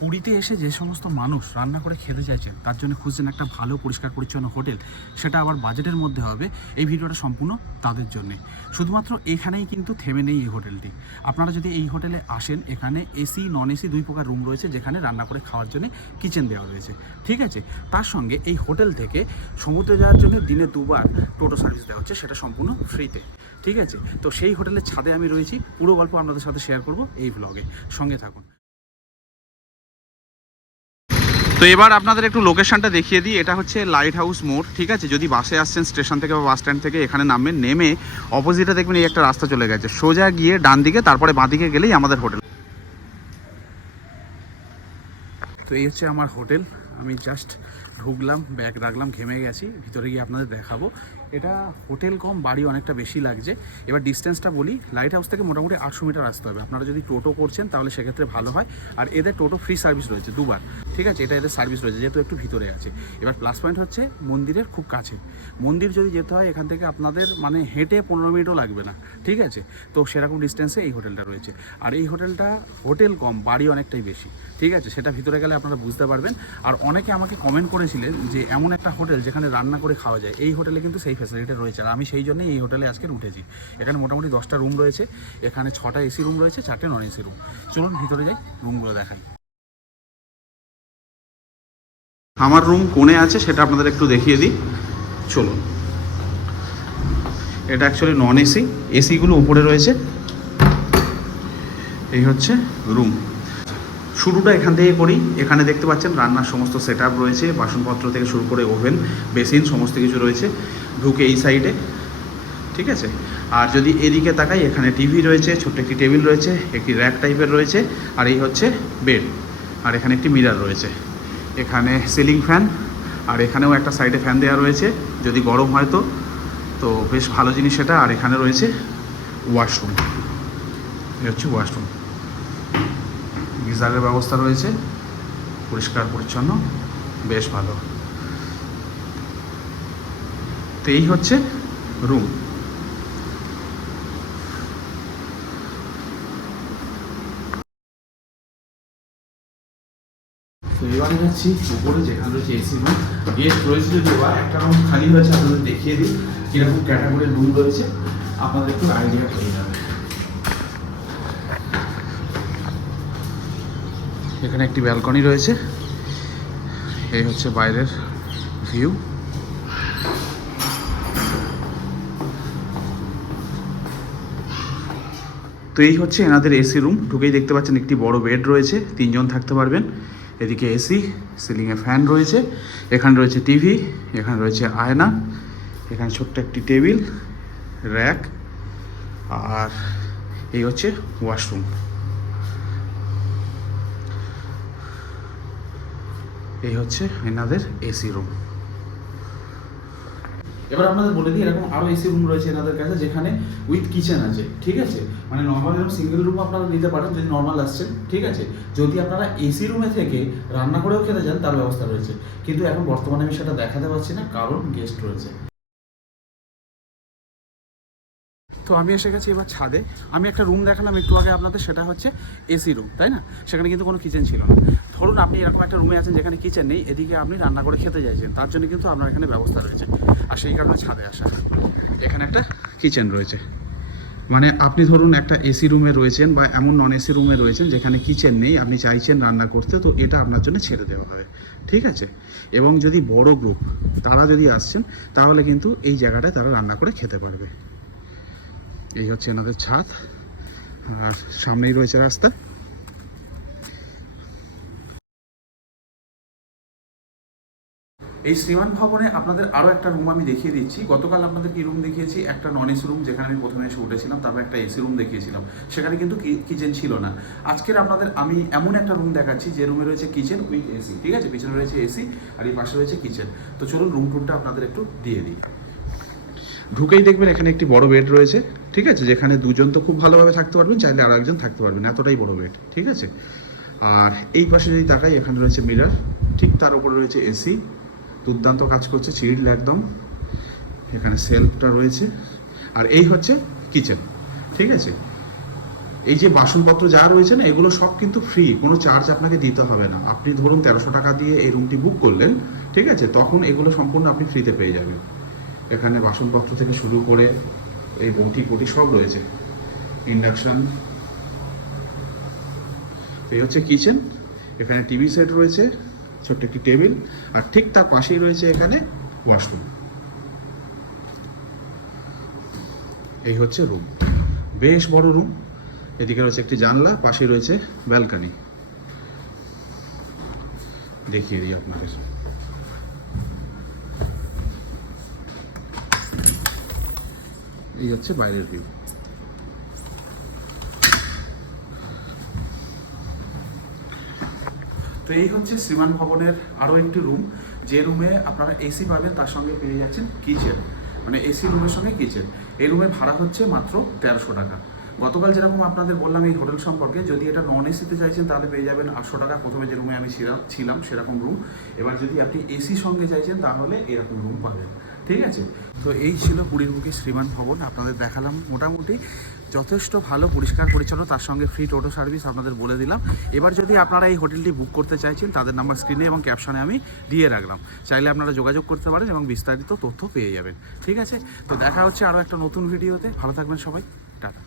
পুরীতে এসে যে সমস্ত মানুষ রান্না করে খেতে চাইছেন, তার জন্য খুঁজছেন একটা ভালো পরিষ্কার পরিচ্ছন্ন হোটেল, সেটা আবার বাজেটের মধ্যে হবে, এই ভিডিওটা সম্পূর্ণ তাদের জন্যে। শুধুমাত্র এখানেই কিন্তু থেমে নেই এই হোটেলটি। আপনারা যদি এই হোটেলে আসেন, এখানে এসি নন এসি দুই প্রকার রুম রয়েছে, যেখানে রান্না করে খাওয়ার জন্য কিচেন দেওয়া রয়েছে, ঠিক আছে। তার সঙ্গে এই হোটেল থেকে সমুদ্রে যাওয়ার জন্য দিনে 2 বার টোটো সার্ভিস দেওয়া হচ্ছে, সেটা সম্পূর্ণ ফ্রিতে, ঠিক আছে। তো সেই হোটেলের ছাদে আমি রয়েছি, পুরো গল্প আপনাদের সাথে শেয়ার করব এই ব্লগে, সঙ্গে থাকুন। তো এবার আপনাদের একটু লোকেশনটা দেখিয়ে দিই। এটা হচ্ছে লাইট হাউস মোড়, ঠিক আছে। যদি বাসে আসছেন স্টেশন থেকে বা বাস স্ট্যান্ড থেকে, এখানে নামবেন, নেমে অপোজিটে দেখবেন এই একটা রাস্তা চলে গেছে, সোজা গিয়ে ডান দিকে, তারপরে বাঁ দিকে গেলেই আমাদের হোটেল। তো এই হচ্ছে আমার হোটেল। আমি জাস্ট ঢুকলাম, ব্যাগ রাখলাম, ঘেমে গেছি, ভিতরে গিয়ে আপনাদের দেখাবো। এটা হোটেল কম বাড়ি অনেকটা বেশি লাগছে। এবার ডিস্টেন্সটা বলি, লাইট হাউস থেকে মোটামুটি 800 মিটার আসতে হবে। আপনারা যদি টোটো করছেন তাহলে সেক্ষেত্রে ভালো হয়। আর এদের টোটো ফ্রি সার্ভিস রয়েছে 2 বার, ঠিক আছে। এটা এদের সার্ভিস রয়েছে, যেহেতু একটু ভিতরে আছে। এবার প্লাস পয়েন্ট হচ্ছে মন্দিরের খুব কাছে। মন্দির যদি যেতে হয় এখান থেকে আপনাদের মানে হেঁটে 15 মিনিটও লাগবে না, ঠিক আছে। তো সেরকম ডিস্টেন্সে এই হোটেলটা রয়েছে। আর এই হোটেলটা হোটেল কম বাড়ি অনেকটাই বেশি, ঠিক আছে। সেটা ভিতরে গেলে আপনারা বুঝতে পারবেন। আর অনেকে আমাকে কমেন্ট করেছিলেন যে এমন একটা হোটেল যেখানে রান্না করে খাওয়া যায়, এই হোটেলে কিন্তু সেই ফ্যাসিলিটি রয়েছে। আর আমি সেই জন্যই এই হোটেলে আজকে উঠেছি। এখানে মোটামুটি 10টা রুম রয়েছে, এখানে 6টা এসি রুম রয়েছে, 4টে নন এসি রুম। চলুন ভিতরে যাই, রুমগুলো দেখাই। আমার রুম কোণে আছে, সেটা আপনাদের একটু দেখিয়ে দিই, চলুন। এটা অ্যাকচুয়ালি নন এসি, এসিগুলো উপরে রয়েছে। এই হচ্ছে রুম। শুরুটা এখান থেকে করি। এখানে দেখতে পাচ্ছেন রান্নার সমস্ত সেট আপ রয়েছে, বাসনপত্র থেকে শুরু করে ওভেন, বেসিন, সমস্ত কিছু রয়েছে। ঢুকে এই সাইডে, ঠিক আছে। আর যদি এদিকে তাকাই, এখানে টিভি রয়েছে, ছোট্ট একটি টেবিল রয়েছে, একটি র্যাক টাইপের রয়েছে, আর এই হচ্ছে বেড। আর এখানে একটি মিরর রয়েছে। এখানে সিলিং ফ্যান, আর এখানেও একটা সাইডে ফ্যান দেওয়া রয়েছে যদি গরম হয় তো বেশ ভালো জিনিস এটা। আর এখানে রয়েছে ওয়াশরুম, এই হচ্ছে ওয়াশরুম। গিজারের ব্যবস্থা রয়েছে, পরিষ্কার পরিচ্ছন্ন, বেশ ভালো। তো এই হচ্ছে রুম। তো এবারে যাচ্ছি উপরে, যেখানে রয়েছে এসি রুম। গেস্ট রয়েছে যদি বা একটা রুম খালি হয়েছে, আপনাদের দেখিয়ে দিই কীরকম ক্যাটাগরির রুম রয়েছে, আপনাদের একটু আইডিয়া হয়ে যাবে। এখানে একটি ব্যালকনি রয়েছে, এই হচ্ছে বাইরের ভিউ। তো এই হচ্ছে এনাদের এসি রুম। ঢুকেই দেখতে পাচ্ছেন একটি বড় বেড রয়েছে, 3 জন থাকতে পারবেন। এদিকে এসি, সিলিংয়ে ফ্যান রয়েছে, এখানে রয়েছে টিভি, এখানে রয়েছে আয়না, এখানে ছোট্ট একটি টেবিল, র্যাক, আর এই হচ্ছে ওয়াশরুম। এই হচ্ছে এনাদের এসি রুম। এবার আপনাদের বলে দিই, এরকম আরও এসি রুম রয়েছে এনাদের কাছে, যেখানে উইথ কিচেন আছে, ঠিক আছে। মানে নর্মাল এরকম সিঙ্গেল রুম আপনারা নিতে পারেন যদি নর্মাল আসছেন, ঠিক আছে। যদি আপনারা এসি রুমে থেকে রান্না করেও খেতে চান, তার ব্যবস্থা রয়েছে। কিন্তু এখন বর্তমানে আমি সেটা দেখাতে পারছি না, কারণ গেস্ট রয়েছে। তো আমি এসে গেছি এবার ছাদে। আমি একটা রুম দেখালাম একটু আগে আপনাদের, সেটা হচ্ছে এসি রুম, তাই না। সেখানে কিন্তু কোনো কিচেন ছিল না। ধরুন আপনি এরকম একটা রুমে আছেন যেখানে কিচেন নেই, এদিকে আপনি রান্না করে খেতে চাইছেন, তার জন্য কিন্তু আপনার এখানে ব্যবস্থা রয়েছে। আর সেই কারণে ছাদে আসা। এখানে একটা কিচেন রয়েছে। মানে আপনি ধরুন একটা এসি রুমে রয়েছেন বা এমন নন এসি রুমে রয়েছেন যেখানে কিচেন নেই, আপনি চাইছেন রান্না করতে, তো এটা আপনার জন্য ছেড়ে দেওয়া হবে, ঠিক আছে। এবং যদি বড় গ্রুপ তারা যদি আসছেন, তাহলে কিন্তু এই জায়গাটায় তারা রান্না করে খেতে পারবে। এই হচ্ছে এনাদের ছাদ, আর সামনেই রয়েছে রাস্তা। এই শ্রীমান ভবনে আপনাদের আরও একটা রুম আমি দেখিয়ে দিচ্ছি। গতকাল আপনাদের কি রুম দেখিয়েছি, একটা নন এসি রুম যেখানে আমি প্রথমে এসে উঠেছিলাম, তারপর একটা এসি রুম দেখিয়েছিলাম, সেখানে কিন্তু কিচেন ছিল না। আজকের আপনাদের আমি এমন একটা রুম দেখাচ্ছি যে রুমে রয়েছে কিচেন উইথ এসি, ঠিক আছে। পিছনে রয়েছে এসি আর এই পাশে রয়েছে কিচেন। তো চলুন রুম টুরটা আপনাদের একটু দিয়ে দিই। ঢুকেই দেখবেন এখানে একটি বড় বেড রয়েছে, ঠিক আছে, যেখানে 2 জন তো খুব ভালোভাবে থাকতে পারবেন, চাইলে আরও একজন থাকতে পারবেন, এতটাই বড় বেড, ঠিক আছে। আর এই পাশে যদি তাকাই, এখানে রয়েছে মিরর, ঠিক তার উপরে রয়েছে এসি, দুর্দান্ত কাজ করছে, চিল্ড একদম। এখানে সেলফটা রয়েছে, আর এই হচ্ছে কিচেন, ঠিক আছে। এই যে বাসনপত্র যা রয়েছে না, এগুলো সব কিন্তু ফ্রি, কোনো চার্জ আপনাকে দিতে হবে না। আপনি ধরুন 1300 টাকা দিয়ে এই রুমটি বুক করলেন, ঠিক আছে, তখন এগুলো সম্পূর্ণ আপনি ফ্রিতে পেয়ে যাবেন। এখানে বাসনপত্র থেকে শুরু করে এই বটি পটি সব রয়েছে, ইন্ডাকশন। এই হচ্ছে কিচেন, এখানে টিভি সেট রয়েছে, ছোট্ট একটি টেবিল, আর ঠিক তার পাশেই রয়েছে এখানে ওয়াশরুম। এই হচ্ছে রুম, বেশ বড় রুম। এদিকে রয়েছে একটি জানলা, পাশে রয়েছে ব্যালকনি। দেখিয়ে দিই আপনাদের। এই হচ্ছে বাইরের ভিউ। তো এই হচ্ছে শ্রীমান ভবনের আরও একটি রুম, যে রুমে আপনারা এসি পাবেন, তার সঙ্গে পেয়ে যাচ্ছেন কিচেন, মানে এসি রুমের সঙ্গে কিচেন। এই রুমের ভাড়া হচ্ছে মাত্র 1300 টাকা। গতকাল যেরকম আপনাদের বললাম এই হোটেল সম্পর্কে, যদি এটা নন এসিতে চাইছেন তাহলে পেয়ে যাবেন 800 টাকা, প্রথমে যে রুমে আমি ছিলাম সেরকম রুম। এবার যদি আপনি এসি সঙ্গে চাইছেন তাহলে এরকম রুম পাবেন, ঠিক আছে। তো এই ছিল পুরীর বুকে শ্রীমান ভবন, আপনাদের দেখালাম। মোটামুটি যথেষ্ট ভালো, পরিষ্কার পরিচ্ছন্ন, তার সঙ্গে ফ্রি টোটো সার্ভিস আপনাদের বলে দিলাম। এবার যদি আপনারা এই হোটেলটি বুক করতে চাইছেন, তাদের নাম্বার স্ক্রিনে এবং ক্যাপশনে আমি দিয়ে রাখলাম, চাইলে আপনারা যোগাযোগ করতে পারেন এবং বিস্তারিত তথ্য পেয়ে যাবেন, ঠিক আছে। তো দেখা হচ্ছে আরও একটা নতুন ভিডিওতে, ভালো থাকবেন সবাই, টাটা।